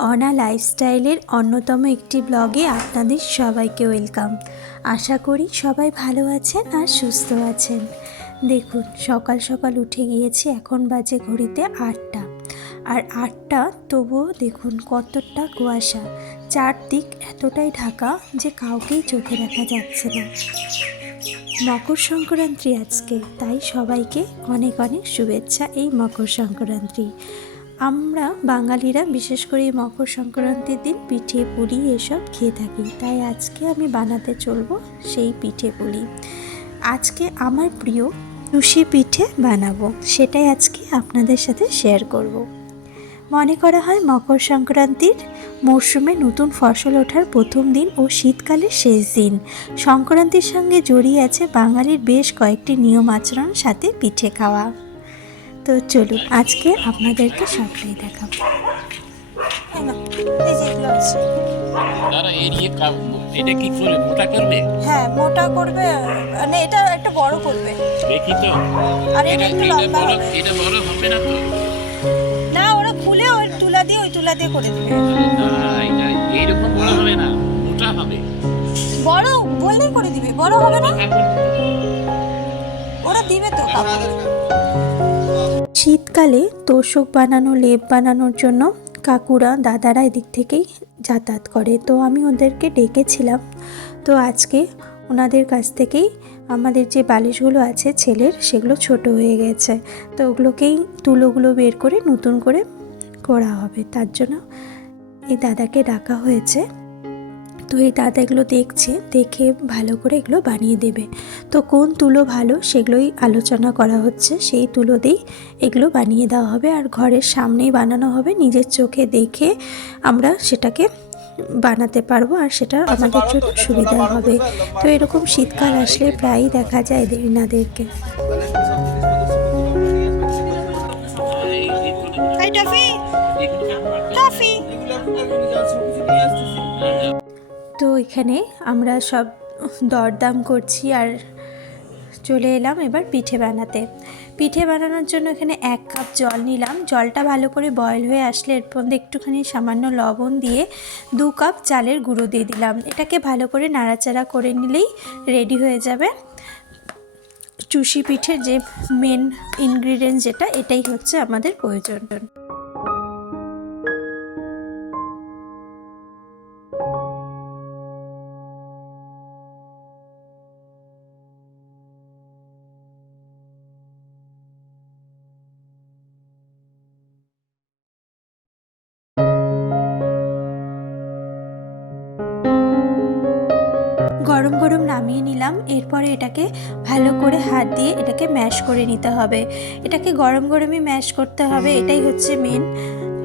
অনা লাইফস্টাইলের অন্যতম একটি ব্লগে আপনাদের সবাইকে ওয়েলকাম। আশা করি সবাই ভালো আছেন আর সুস্থ আছেন। দেখুন, সকাল সকাল উঠে গিয়েছি, এখন বাজে ঘড়িতে 8টা। আর 8টা, তবুও দেখুন কতটা কুয়াশা, চারদিক এতটাই ঢাকা যে কাউকেই চোখে দেখা যাচ্ছে না। মকর সংক্রান্তি আজকে, তাই সবাইকে অনেক অনেক শুভেচ্ছা এই মকর সংক্রান্তি। আমরা বাঙালিরা বিশেষ করে এই মকর সংক্রান্তির দিন পিঠে পুলি এসব খেয়ে থাকি, তাই আজকে আমি বানাতে চলবো সেই পিঠে পুলি। আজকে আমার প্রিয় টুসি পিঠে বানাবো, সেটাই আজকে আপনাদের সাথে শেয়ার করব। মনে করা হয় মকর সংক্রান্তির মরশুমে নতুন ফসল ওঠার প্রথম দিন ও শীতকালের শেষ দিন। সংক্রান্তির সঙ্গে জড়িয়ে আছে বাঙালির বেশ কয়েকটি নিয়ম আচরণ, সাথে পিঠে খাওয়া। তো চলুন আজকে আপনাদেরকে সবটাই দেখাবো। এটা কি করে মোটা করবে? হ্যাঁ, মোটা করবে, মানে এটা একটা বড় করবে। দেখি তো। আর এটা একটু লম্বা হবে। এটা বড় হবে না তো? না, ওরা খুলে ওই তুলা দিয়ে করে দিবে। না, এটা এইরকম বড় হবে না, মোটা হবে। বড় বললেই করে দিবে, বড় হবে না। ওরা দিবে তো। শীতকালে তোশক বানানো, লেপ বানানোর জন্য কাকুরা দাদারা এদিক থেকেই যাতায়াত করে, তো আমি ওদেরকে ডেকেছিলাম। তো আজকে ওনাদের কাছ থেকেই আমাদের যে বালিশগুলো আছে ছেলের, সেগুলো ছোট হয়ে গেছে, তো ওগুলোকেই তুলোগুলো বের করে নতুন করে করা হবে, তার জন্য এই দাদাকে ডাকা হয়েছে। তো এই দাদা এগুলো দেখে ভালো করে এগুলো বানিয়ে দেবে। তো কোন তুলো ভালো সেগুলোই আলোচনা করা হচ্ছে, সেই তুলো দিয়েই এগুলো বানিয়ে দেওয়া হবে। আর ঘরের সামনেই বানানো হবে, নিজের চোখে দেখে আমরা সেটাকে বানাতে পারবো, আর সেটা আমাদের জন্য সুবিধা হবে। তো এরকম শীতকাল আসলে প্রায়ই দেখা যায় এনাদেরকে। তো এখানে আমরা সব দরদাম করছি আর চলে এলাম এবার পিঠে বানাতে। পিঠে বানানোর জন্য এখানে 1 কাপ জল নিলাম। জলটা ভালো করে বয়েল হয়ে আসলে এর মধ্যে একটুখানি সামান্য লবণ দিয়ে 2 কাপ চালের গুঁড়ো দিয়ে দিলাম। এটাকে ভালো করে নাড়াচাড়া করে নিলেই রেডি হয়ে যাবে চুষি পিঠের যে মেন ইনগ্রিডিয়েন্ট, যেটা এটাই হচ্ছে আমাদের প্রয়োজন। গরম গরম নামিয়ে নিলাম। এরপরে এটাকে ভালো করে হাত দিয়ে এটাকে ম্যাশ করে নিতে হবে। এটাকে গরম গরমই ম্যাশ করতে হবে, এটাই হচ্ছে মেন।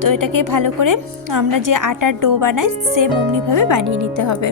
তো এটাকে ভালো করে আমরা যে আটার ডো বানাই সেম অমনিভাবে বানিয়ে নিতে হবে।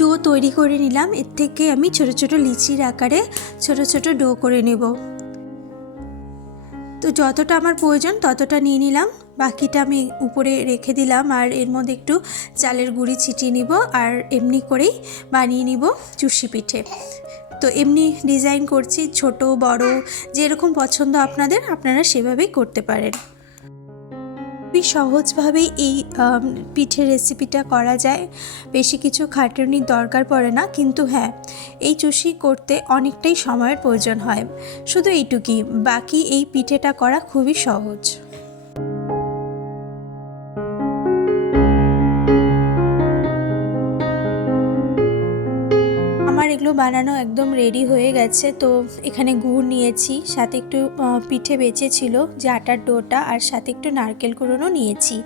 ডো তৈরি করে নিলাম। এর থেকে আমি ছোট ছোট লিচির আকারে ছোট ছোট ডো করে নেব। তো যতটা আমার প্রয়োজন ততটা নিয়ে নিলাম, বাকিটা আমি উপরে রেখে দিলাম। আর এর মধ্যে একটু চালের গুঁড়ি ছিটিয়ে নিব, আর এমনি করেই বানিয়ে নিব চুষি পিঠে। তো এমনি ডিজাইন করছি, ছোট বড় যেরকম পছন্দ আপনারা সেভাবেই করতে পারেন। খুবই সহজভাবেই এই পিঠের রেসিপিটা করা যায়, বেশি কিছু খাটুনির দরকার পড়ে না। কিন্তু হ্যাঁ, এই চুষি করতে অনেকটাই সময়ের প্রয়োজন হয়, শুধু এইটুকুই। বাকি এই পিঠেটা করা খুবই সহজ। আমার এগুলো বানানো একদম রেডি হয়ে গেছে। তো এখানে গুড় নিয়েছি, সাথে একটু পিঠে বেঁচে ছিল যে আটার ডোটা, আর সাথে একটু নারকেল কুড়োনো নিয়েছি।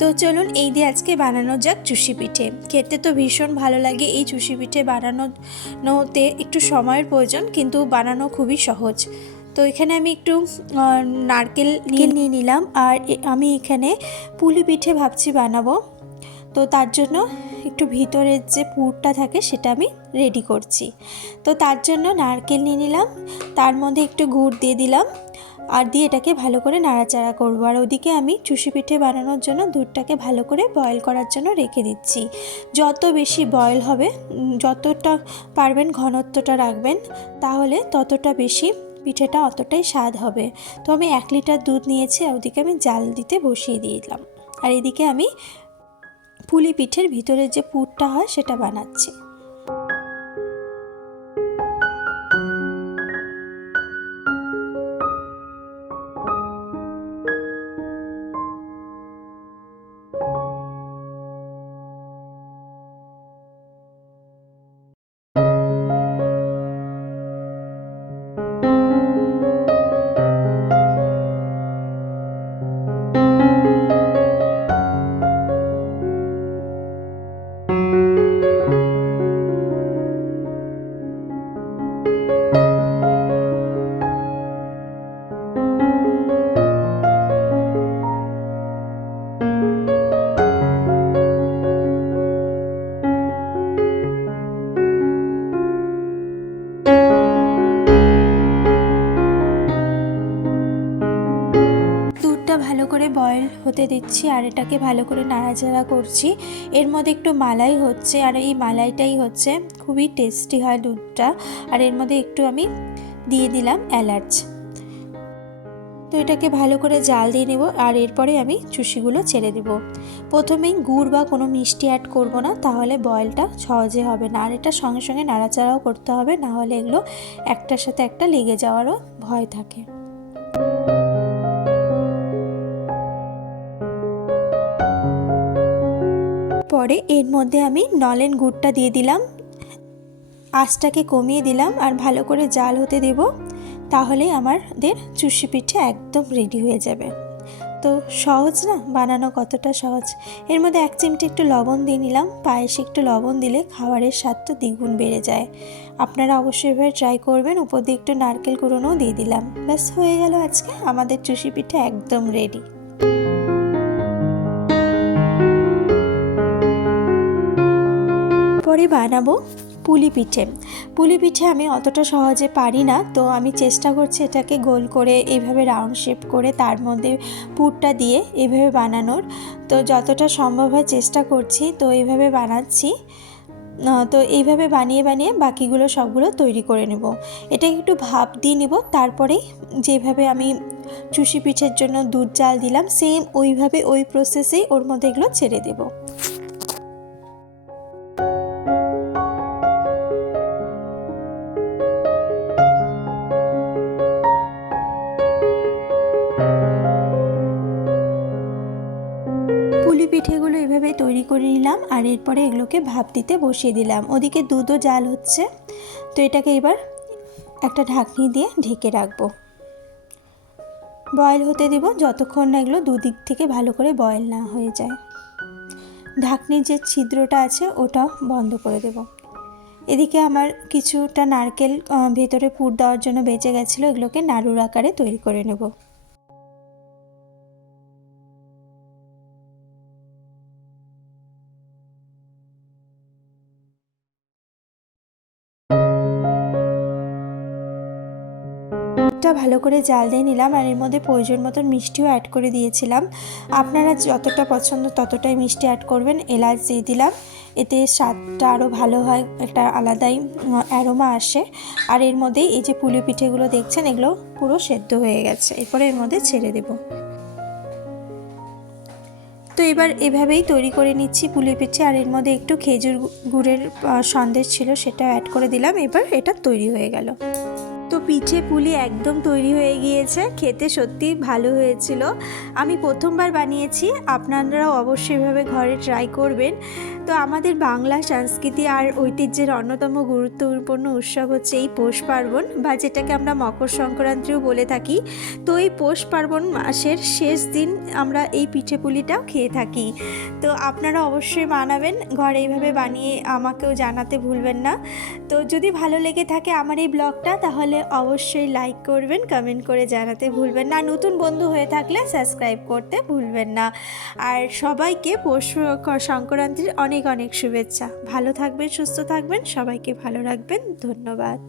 তো চলুন এই দিয়ে আজকে বানানো যাক চুষি পিঠে। খেতে তো ভীষণ ভালো লাগে। এই চুষি পিঠে বানানোতে একটু সময়ের প্রয়োজন, কিন্তু বানানো খুবই সহজ। তো এখানে আমি একটু নারকেল নিয়ে নিলাম, আর আমি এখানে পুলি পিঠে ভাবছি বানাবো। তো তার জন্য একটু ভিতরের যে পুরটা থাকে সেটা আমি রেডি করছি। তো তার জন্য নারকেল নিয়ে নিলাম, তার মধ্যে একটু গুড় দিয়ে দিলাম, আর দিয়ে এটাকে ভালো করে নাড়াচাড়া করবো। আর ওদিকে আমি চুষি পিঠে বানানোর জন্য দুধটাকে ভালো করে বয়েল করার জন্য রেখে দিচ্ছি। যত বেশি বয়েল হবে, যতটা পারবেন ঘনত্বটা রাখবেন, তাহলে ততটা বেশি পিঠেটা অতটাই স্বাদ হবে। তো আমি 1 লিটার দুধ নিয়েছি, আর ওদিকে আমি জাল দিতে বসিয়ে দিলাম। আর এদিকে আমি পুলি পিঠের ভিতরের যে পুরটা হয় সেটা বানাচ্ছি। ভালো করে বয়েল হতে দিচ্ছি, আর এটাকে ভালো করে নাড়াচাড়া করছি। এর মধ্যে একটু মালাই হচ্ছে, আর এই মালাইটাই হচ্ছে খুবই টেস্টি হয় দুধটা। আর এর মধ্যে একটু আমি দিয়ে দিলাম এলাচ। তো এটাকে ভালো করে জাল দিয়ে নেব, আর এরপরে আমি চুষিগুলো ছেড়ে দেব। প্রথমেই গুড় বা কোনো মিষ্টি অ্যাড করব না, তাহলে বয়েলটা সহজে হবে না। আর এটা সঙ্গে সঙ্গে নাড়াচাড়াও করতে হবে, না হলে এগুলো একটার সাথে একটা লেগে যাওয়ারও ভয় থাকে। পরে এর মধ্যে আমি নলেন গুড়টা দিয়ে দিলাম, আঁচটাকে কমিয়ে দিলাম, আর ভালো করে জাল হতে দেব। তাহলেই আমাদের চুষি পিঠে একদম রেডি হয়ে যাবে। তো সহজ না বানানো, কতটা সহজ। এর মধ্যে 1 চিমটি একটু লবণ দিয়ে নিলাম। পায়েসে একটু লবণ দিলে খাবারের স্বাদটা দ্বিগুণ বেড়ে যায়। আপনারা অবশ্যই এভাবে ট্রাই করবেন। উপর দিয়ে একটু নারকেল কুড়োনোও দিয়ে দিলাম। ব্যাস হয়ে গেল আজকে আমাদের চুষি পিঠে একদম রেডি। পরে বানাবো পুলি পিঠে। পুলি পিঠে আমি অতটা সহজে পারি না, তো আমি চেষ্টা করছি এটাকে গোল করে এইভাবে রাউন্ড শেপ করে তার মধ্যে পুরটা দিয়ে এইভাবে বানানোর। তো যতটা সম্ভব হয় চেষ্টা করছি, তো এইভাবে বানাচ্ছি। তো এইভাবে বানিয়ে বানিয়ে বাকিগুলো সবগুলো তৈরি করে নেব। এটাকে একটু ভাপ দিয়ে নেব, তারপরেই যেভাবে আমি চুষি পিঠের জন্য দুধ জাল দিলাম, সেম ওইভাবে ওই প্রসেসেই ওর মধ্যে এগুলো ছেড়ে দেবো। পুলি পিঠেগুলো এভাবে তৈরি করে নিলাম, আর এরপরে এগুলোকে ভাপ দিতে বসিয়ে দিলাম। ওদিকে দুধও জাল হচ্ছে। তো এটাকে এবার একটা ঢাকনি দিয়ে ঢেকে রাখবো, বয়েল হতে দেব যতক্ষণ না এগুলো দুদিক থেকে ভালো করে বয়েল না হয়ে যায়। ঢাকনির যে ছিদ্রটা আছে ওটা বন্ধ করে দেব। এদিকে আমার কিছুটা নারকেল ভেতরে পুর দেওয়ার জন্য বেঁচে গেছিলো, এগুলোকে নাড়ুর আকারে তৈরি করে নেব। ভালো করে জাল দিয়ে নিলাম, আর এর মধ্যে প্রয়োজন মতন মিষ্টিও অ্যাড করে দিয়েছিলাম। আপনারা যতটা পছন্দ ততটাই মিষ্টি অ্যাড করবেন। এলাচ দিয়ে দিলাম, এতে স্বাদটা আরও ভালো হয়, একটা আলাদাই অ্যারোমা আসে। আর এর মধ্যে এই যে পুলি পিঠেগুলো দেখছেন এগুলো পুরো সেদ্ধ হয়ে গেছে, এরপরে এর মধ্যে ছেড়ে দেব। তো এবার এভাবেই তৈরি করে নিচ্ছি পুলি পিঠে। আর এর মধ্যে একটু খেজুর গুড়ের সন্দেশ ছিল, সেটাও অ্যাড করে দিলাম। এবার এটা তৈরি হয়ে গেল। তো পিঠে পুলি একদম তৈরি হয়ে গিয়েছে, খেতে সত্যি ভালো হয়েছিল। আমি প্রথমবার বানিয়েছি, আপনারাও অবশ্যই এভাবে ঘরে ট্রাই করবেন। তো আমাদের বাংলা সংস্কৃতি আর ঐতিহ্যের অন্যতম গুরুত্বপূর্ণ উৎসব হচ্ছে এই পৌষ পার্বণ, বা যেটাকে আমরা মকর সংক্রান্তিও বলে থাকি। তো এই পৌষ পার্বণ মাসের শেষ দিন আমরা এই পিঠে পুলিটাও খেয়ে থাকি। তো আপনারা অবশ্যই বানাবেন ঘরে, এইভাবে বানিয়ে আমাকেও জানাতে ভুলবেন না। তো যদি ভালো লেগে থাকে আমার এই ব্লগটা, তাহলে অবশ্যই লাইক করবেন, কমেন্ট করে জানাতে ভুলবেন না। নতুন বন্ধু হয়ে থাকলে সাবস্ক্রাইব করতে ভুলবেন না। আর সবাইকে পৌষ সংক্রান্তির অনেক অনেক শুভেচ্ছা। ভালো থাকবেন, সুস্থ থাকবেন, সবাইকে ভালো রাখবেন। ধন্যবাদ।